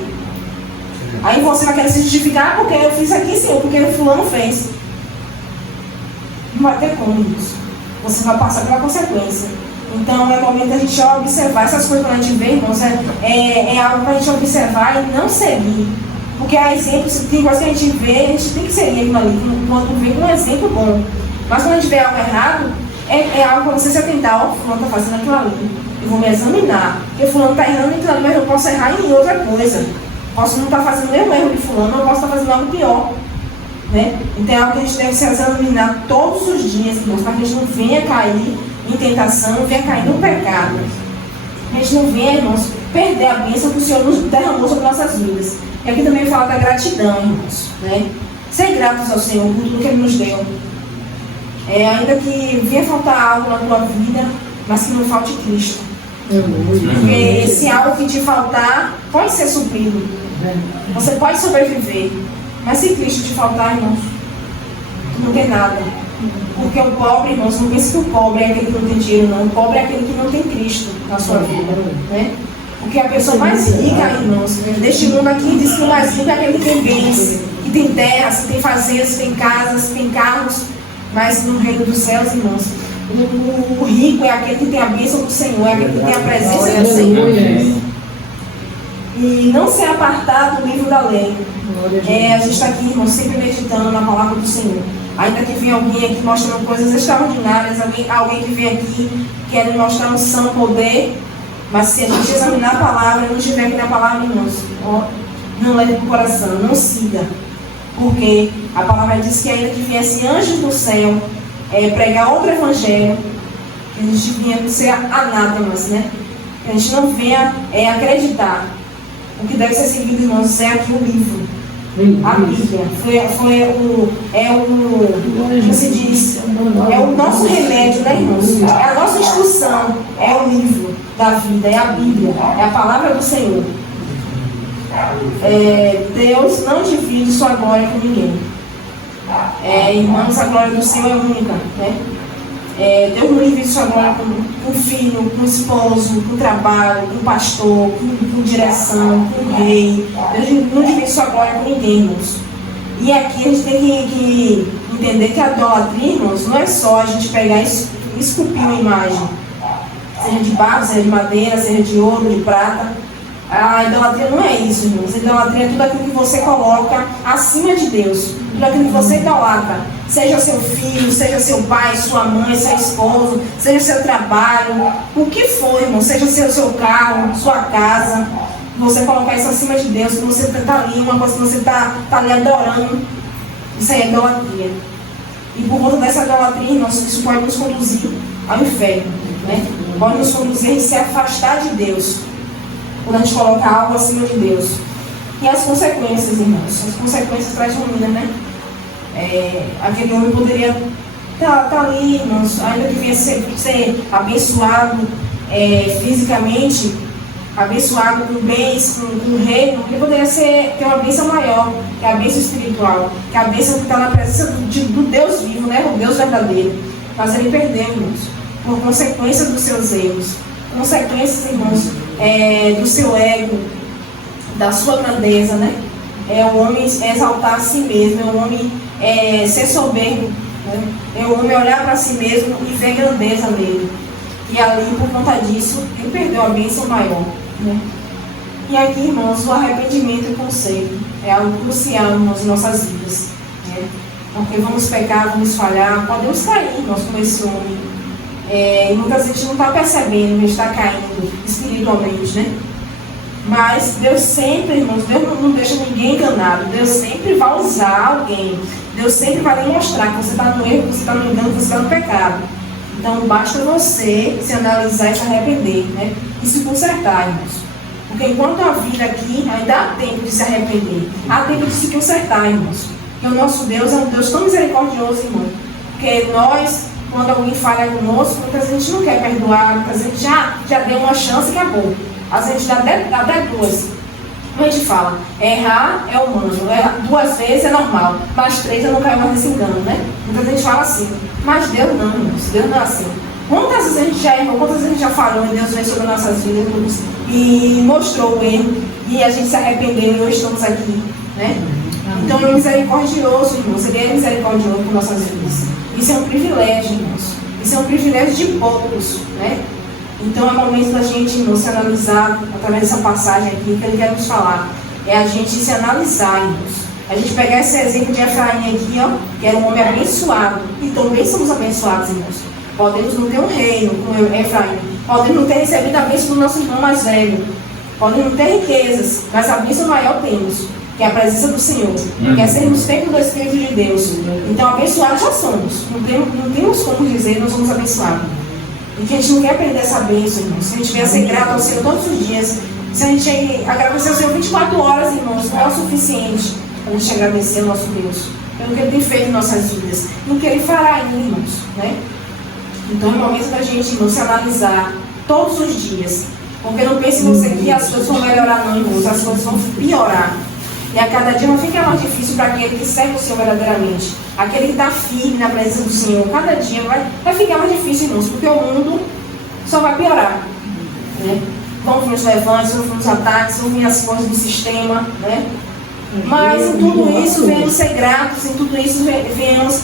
Aí você vai querer se justificar, porque eu fiz aqui sim, porque o fulano fez. Não vai ter como isso. Você vai passar pela consequência. Então é o momento da gente observar essas coisas. Quando a gente vê, irmãos, é algo para a gente observar e não seguir. Porque há exemplos, tem coisas que a gente vê, a gente tem que seguir aquilo ali, quando vê um exemplo bom. Mas quando a gente vê algo errado, é algo para você se atentar: o fulano está fazendo aquilo ali, eu vou me examinar. Porque o fulano está errando aquilo ali, mas eu posso errar em outra coisa. Posso não estar fazendo o mesmo erro de fulano, mas eu posso estar fazendo algo pior, né? Então é algo que a gente deve se examinar todos os dias, irmãos, para que a gente não venha cair em tentação, não venha cair no pecado. A gente não venha, irmãos, perder a bênção que o Senhor nos derramou sobre nossas vidas. E aqui também fala da gratidão, irmãos, né? Ser gratos ao Senhor por tudo que Ele nos deu. Ainda que venha faltar algo na tua vida, mas que não falte Cristo. Porque esse algo que te faltar pode ser suprido. Você pode sobreviver. Mas se Cristo te faltar, irmãos, tu não tem nada. Porque o pobre, irmãos, não pense que o pobre é aquele que não tem dinheiro, não. O pobre é aquele que não tem Cristo na sua vida, né? Porque a pessoa mais rica, irmãos, deste mundo aqui, diz que o mais rico é aquele que tem bens, que tem terras, que tem fazendas, que tem casas, que tem carros. Mas no reino dos céus, irmãos, o rico é aquele que tem a bênção do Senhor, é aquele que tem a presença do Senhor. E não ser apartado do livro da lei. A gente está aqui, irmãos, sempre meditando na palavra do Senhor. Ainda que venha alguém aqui mostrando coisas extraordinárias, alguém que vem aqui querendo mostrar unção, poder, mas se a gente examinar a palavra, não estiver aqui na palavra, irmãos, não leve para o coração, não siga. Porque a palavra diz que ainda que viesse anjos do céu pregar outro evangelho, que a gente vinha ser anátemas, né? Que a gente não venha acreditar. O que deve ser seguido, irmãos, é aqui o livro. A Bíblia como se diz, é o nosso remédio, né, irmãos? É a nossa instrução, é o livro da vida, é a Bíblia, é a palavra do Senhor. Deus não divide sua glória com ninguém. Irmãos, a glória do Senhor é única, né? Deus não divide sua glória com filho, com esposo, com trabalho, com pastor, com direção, com rei. Deus não divide sua glória com ninguém, irmãos. E aqui a gente tem que entender que a idolatria, irmãos, não é só a gente pegar e esculpir uma imagem, seja de barro, seja de madeira, seja de ouro, de prata. A idolatria não é isso, irmãos. A idolatria é tudo aquilo que você coloca acima de Deus, tudo aquilo que você idolatra, seja seu filho, seja seu pai, sua mãe, seu esposo, seja seu trabalho, o que for, irmão, seja seu carro, sua casa. Você colocar isso acima de Deus, que você está ali, uma coisa que você está ali adorando, isso aí é idolatria. E por conta dessa idolatria, irmãos, isso pode nos conduzir ao inferno, né? Pode nos conduzir a se afastar de Deus, quando a gente coloca algo acima de Deus. E as consequências, irmãos, as consequências trazem ruína, né? Aquele homem poderia estar ali, irmãos, ainda devia ser abençoado fisicamente, abençoado com bens, com reino. Ele poderia ter uma bênção maior, que é a bênção espiritual, que é a bênção que está na presença do Deus vivo, né? O Deus verdadeiro. Mas ele perdeu, irmãos, por consequência dos seus erros, consequências, irmãos, do seu ego, da sua grandeza, né? O homem exaltar a si mesmo, o homem ser soberbo, né? O homem olhar para si mesmo e ver grandeza nele. E ali, por conta disso, ele perdeu a bênção maior, né? E aqui, irmãos, o arrependimento e o conserto é algo crucial, irmãos, em nossas vidas, né? Porque vamos pecar, vamos falhar, podemos cair, irmãos, como esse homem. E muitas vezes a gente não está percebendo, a gente está caindo espiritualmente, né? Mas Deus sempre, irmãos, Deus não deixa ninguém enganado. Deus sempre vai usar alguém. Deus sempre vai lhe mostrar que você está no erro, que você está no engano, que você está no pecado. Então basta você se analisar e se arrepender, né? E se consertar, irmãos. Porque enquanto a vida aqui, ainda há tempo de se arrepender. Há tempo de se consertar, irmãos. Porque o nosso Deus é um Deus tão misericordioso, irmão. Porque nós, quando alguém falha conosco, muitas vezes a gente não quer perdoar, muitas vezes a gente já deu uma chance e acabou. Às vezes a gente dá até duas. Como a gente fala, errar é humano, errar 2 vezes é normal, mas 3 eu não caio mais nesse engano, né? Muitas vezes a gente fala assim, mas Deus não, irmãos, Deus não é assim. Quantas vezes a gente já errou, quantas vezes a gente já falou e Deus veio sobre nossas vidas e mostrou o erro e a gente se arrependeu e hoje estamos aqui, né? Então ele é misericordioso, irmãos, ele é misericordioso com nossas vidas. Isso é um privilégio, irmãos. Isso é um privilégio de poucos, né? Então é momento da gente, irmãos, se analisar através dessa passagem aqui, que ele quer nos falar. É a gente se analisar, irmãos. A gente pegar esse exemplo de Efraim aqui, ó, que era um homem abençoado. E também somos abençoados, irmãos. Podemos não ter um reino como Efraim. Podemos não ter recebido a bênção do nosso irmão mais velho. Podemos não ter riquezas, mas a bênção maior temos, que é a presença do Senhor, que é sermos templo do Espírito de Deus. Então abençoados já somos. Não temos como dizer que nós somos abençoados. E que a gente não quer perder essa bênção, irmãos. Se a gente vier ser grato ao Senhor todos os dias, se a gente agradecer ao Senhor 24 horas, irmãos, não é o suficiente para a gente agradecer ao nosso Deus pelo que Ele tem feito em nossas vidas, no que Ele fará ainda, irmãos, né? Então é o momento da gente, irmãos, se analisar todos os dias. Porque não pense você que as coisas vão melhorar, não, irmãos, as coisas vão piorar. E a cada dia não fica mais difícil para aquele que serve o Senhor verdadeiramente. Aquele que está firme na presença do Senhor. Cada dia vai ficar mais difícil, irmãos, porque o mundo só vai piorar, né? Vão vir os levantes, vão vir os ataques, vão vir as coisas do sistema, né? Mas em tudo isso venhamos ser gratos, em tudo isso venhamos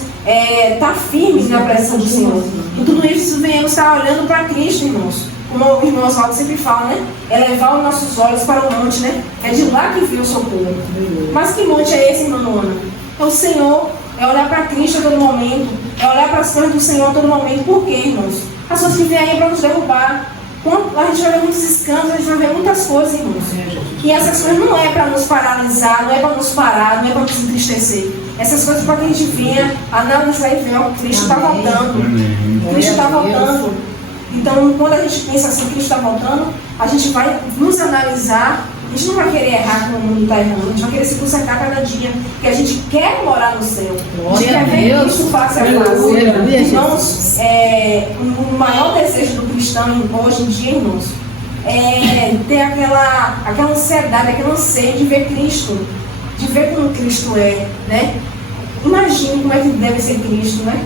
estar firmes na presença do Senhor. Em tudo isso venhamos estar olhando para Cristo, irmãos. Como o irmão Oswaldo sempre fala, né? É levar os nossos olhos para o monte, né? É de lá que vem o socorro. Mas que monte é esse, irmã Ana? É o Senhor. É olhar para Cristo a todo momento. É olhar para as coisas do Senhor a todo momento. Por quê, irmãos? As coisas que vêm aí para nos derrubar. A gente vai ver muitos escândalos, a gente vai ver muitas coisas, irmãos. E essas coisas não é para nos paralisar, não é para nos parar, não é para nos entristecer. Essas coisas para que a gente venha analisar e ver, ó, Cristo está voltando. Cristo está voltando. Então, quando a gente pensa assim, Cristo está voltando, a gente vai nos analisar. A gente não vai querer errar como o mundo está errando, a gente vai querer se consertar cada dia, porque a gente quer morar no céu. A gente quer ver que Cristo face a face. Irmãos, o maior desejo do cristão hoje em dia, irmãos, é ter aquela ansiedade, aquele anseio de ver Cristo, de ver como Cristo é, né? Imagine como é que deve ser Cristo, né?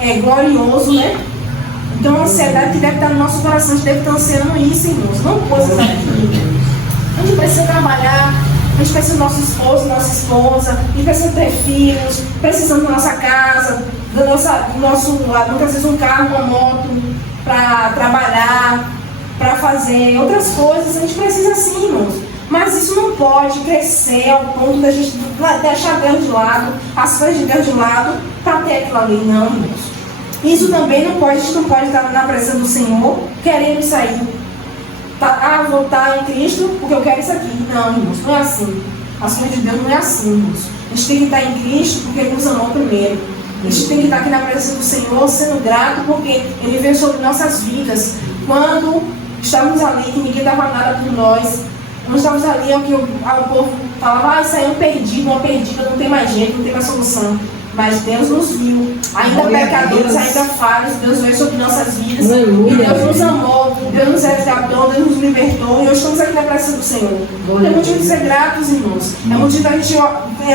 É glorioso, né? Então a ansiedade que deve estar no nosso coração, a gente deve estar ansiando isso, irmãos, não coisas aqui. A gente precisa trabalhar, a gente precisa do nosso esposo, nossa esposa, a gente precisa ter filhos, precisamos da nossa casa, muitas vezes um carro, uma moto, para trabalhar, para fazer outras coisas, a gente precisa sim, irmãos. Mas isso não pode crescer ao ponto da gente deixar Deus de lado, as coisas de Deus de lado, para ter aquilo ali, não, irmãos. Isso também não pode, a gente não pode estar na presença do Senhor querendo sair. Vou estar em Cristo porque eu quero isso aqui. Não, irmãos, não é assim. As coisas de Deus não é assim, irmãos. A gente tem que estar em Cristo porque Ele nos amou primeiro. A gente tem que estar aqui na presença do Senhor sendo grato porque Ele veio sobre nossas vidas. Quando estávamos ali, que ninguém dava nada por nós. Quando estávamos ali, é o que o povo falava, isso aí é um perdido, uma perdida, não tem mais jeito, não tem mais solução. Mas Deus nos viu, ainda pecadores, ainda falhos, Deus veio sobre nossas vidas. E Deus nos amou, Deus nos resgatou, Deus nos libertou. E hoje estamos aqui na presença do Senhor. É motivo de ser gratos, irmãos. É motivo da gente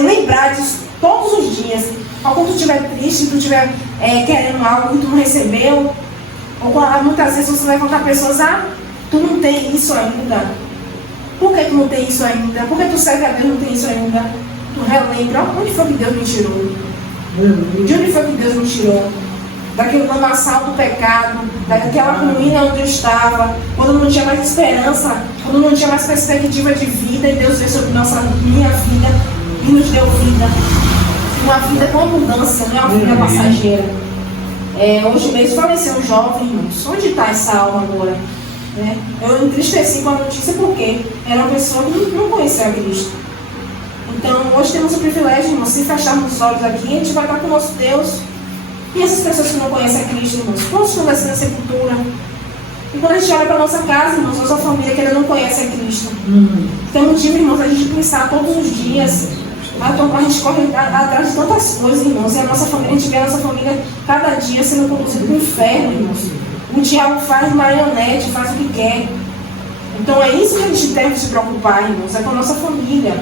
lembrar disso todos os dias. Quando tu estiver triste, tu estiver querendo algo que tu não recebeu, ou muitas vezes você vai encontrar pessoas, tu não tem isso ainda. Por que tu não tem isso ainda? Por que tu serve a Deus e não tem isso ainda? Tu relembra, onde foi que Deus me tirou? De onde foi que Deus me tirou? Daquele lamaçal do pecado, daquela ruína onde eu estava, quando não tinha mais esperança, quando não tinha mais perspectiva de vida, e Deus veio sobre minha vida e nos deu vida. Uma vida com abundância, não é uma vida passageira. Hoje mesmo faleceu um jovem, irmãos. Onde está essa alma agora? Eu entristeci com a notícia porque era uma pessoa que não conhecia a Cristo. Então, hoje temos o privilégio, irmãos, se fecharmos os olhos aqui, a gente vai estar com o nosso Deus. E essas pessoas que não conhecem a Cristo, irmãos, quantos estão na sepultura? E quando a gente olha para a nossa casa, irmãos, nossa família que ainda não conhece a Cristo. Então, é motivo, irmãos, a gente pensar todos os dias. A gente corre atrás de tantas coisas, irmãos. E a nossa família, a gente vê a nossa família cada dia sendo conduzida para o inferno, irmãos. O diabo faz marionete, faz o que quer. Então é isso que a gente deve se preocupar, irmãos, é com a nossa família.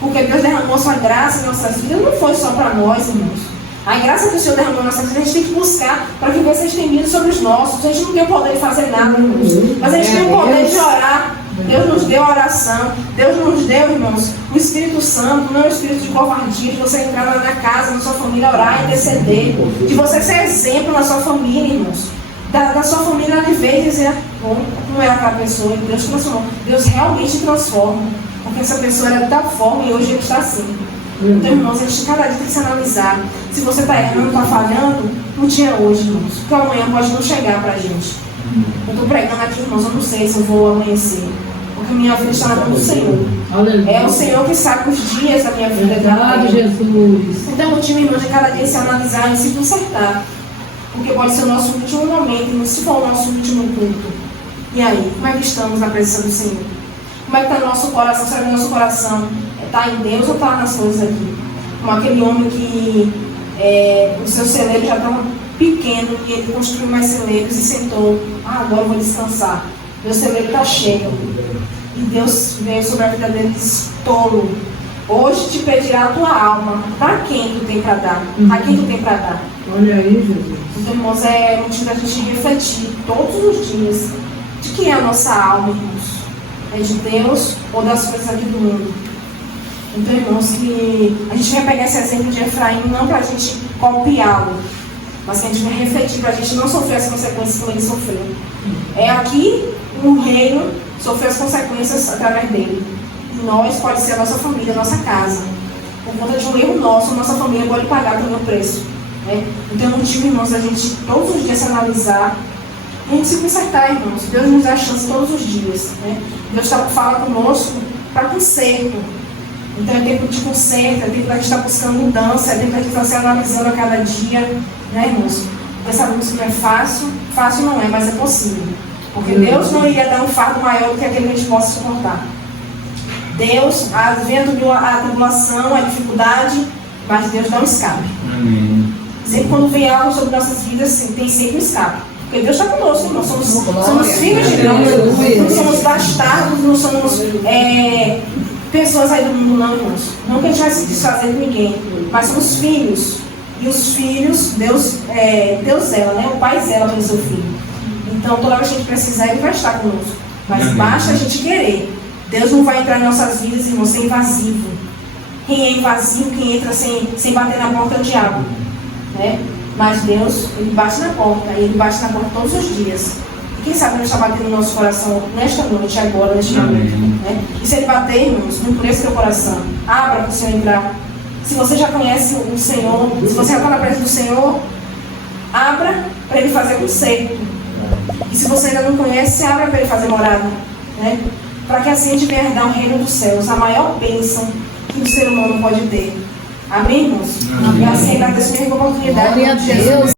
Porque Deus derramou sua graça em nossas vidas, não foi só para nós, irmãos. A graça que o Senhor derramou em nossas vidas, a gente tem que buscar para que vai ser estendido sobre os nossos. A gente não tem o poder de fazer nada, irmãos. Mas a gente tem o poder de orar. Deus nos deu a oração. Deus nos deu, irmãos, o Espírito Santo, não é o espírito de covardia, de você entrar na casa, na sua família, orar, interceder. De você ser exemplo na sua família, irmãos. Da sua família ali ver e dizer, como era aquela pessoa, e Deus transformou. Deus realmente transforma. Porque essa pessoa era de tal forma e hoje ele está assim. Então, irmãos, a gente cada dia tem que se analisar. Se você está errando, está falhando, um dia hoje, irmãos. Porque amanhã pode não chegar para a gente. Eu estou pregando aqui, irmãos, eu não sei se eu vou amanhecer. Porque minha vida está na mão do Senhor. É o Senhor que sabe os dias da minha vida. Jesus. Então, o time, irmãos, de cada dia se analisar e se consertar. Porque pode ser o nosso último momento, se for o nosso último culto. E aí, como é que estamos na presença do Senhor? Como é que está o nosso coração? Será que o nosso coração está em Deus ou está nas coisas aqui? Como aquele homem que os seus celeiros já estão pequenos e ele construiu mais celeiros e sentou. Agora eu vou descansar. Meu celeiro está cheio. E Deus veio sobre a vida dele e disse, tolo, hoje te pedirá a tua alma. Para quem tu tem para dar? A quem tu tem para dar? Olha aí, Jesus. Então, irmãos, é motivo da gente refletir todos os dias de quem é a nossa alma, irmãos. É de Deus ou das coisas aqui do mundo? Então, irmãos, que a gente vai pegar esse exemplo de Efraim não para a gente copiá-lo, mas que a gente vai refletir para a gente não sofrer as consequências como ele sofreu. É aqui um reino sofreu as consequências através dele. E nós, pode ser a nossa família, a nossa casa. Por conta de um erro nosso, a nossa família pode pagar também o preço. Então, é motivo, irmãos, a gente todos os dias se analisar e a gente se consertar, irmãos. Deus nos dá a chance todos os dias. Deus fala conosco para conserto. Então, é tempo de conserto, é tempo da gente estar buscando mudança, é tempo da gente estar se analisando a cada dia, irmãos? Nós sabemos que não é fácil, fácil não é, mas é possível. Porque Deus não iria dar um fardo maior do que aquele que a gente possa suportar. Deus, vendo a tribulação, a dificuldade, mas Deus dá um escape. Amém. Sempre quando vem algo sobre nossas vidas, tem sempre um escape. Porque Deus está conosco, nós somos filhos de Deus, não somos bastardos, não somos pessoas aí do mundo, não, irmãos. Não que a gente vai se desfazer de ninguém, mas são os filhos. E os filhos, Deus zela, né? O Pai zela pelo seu filho. Então, toda vez que a gente precisar, Ele vai estar conosco. Mas basta a gente querer. Deus não vai entrar em nossas vidas, irmãos, sem invasivo. Quem é invasivo, quem entra sem bater na porta é o diabo, né? Mas Deus, Ele bate na porta, e Ele bate na porta todos os dias. E quem sabe Ele está batendo no nosso coração nesta noite, agora, neste momento, né? E se Ele bater, irmãos, não endureça seu coração. Abra para o Senhor entrar. Se você já conhece o Senhor, se você já está na presença do Senhor, abra para Ele fazer conserto. E se você ainda não conhece, abra para Ele fazer morada, né? Para que assim a gente venha herdar o reino dos céus, a maior bênção que o ser humano pode ter. Amém, irmãos? E assim agradeço a oportunidade. Glória a Deus.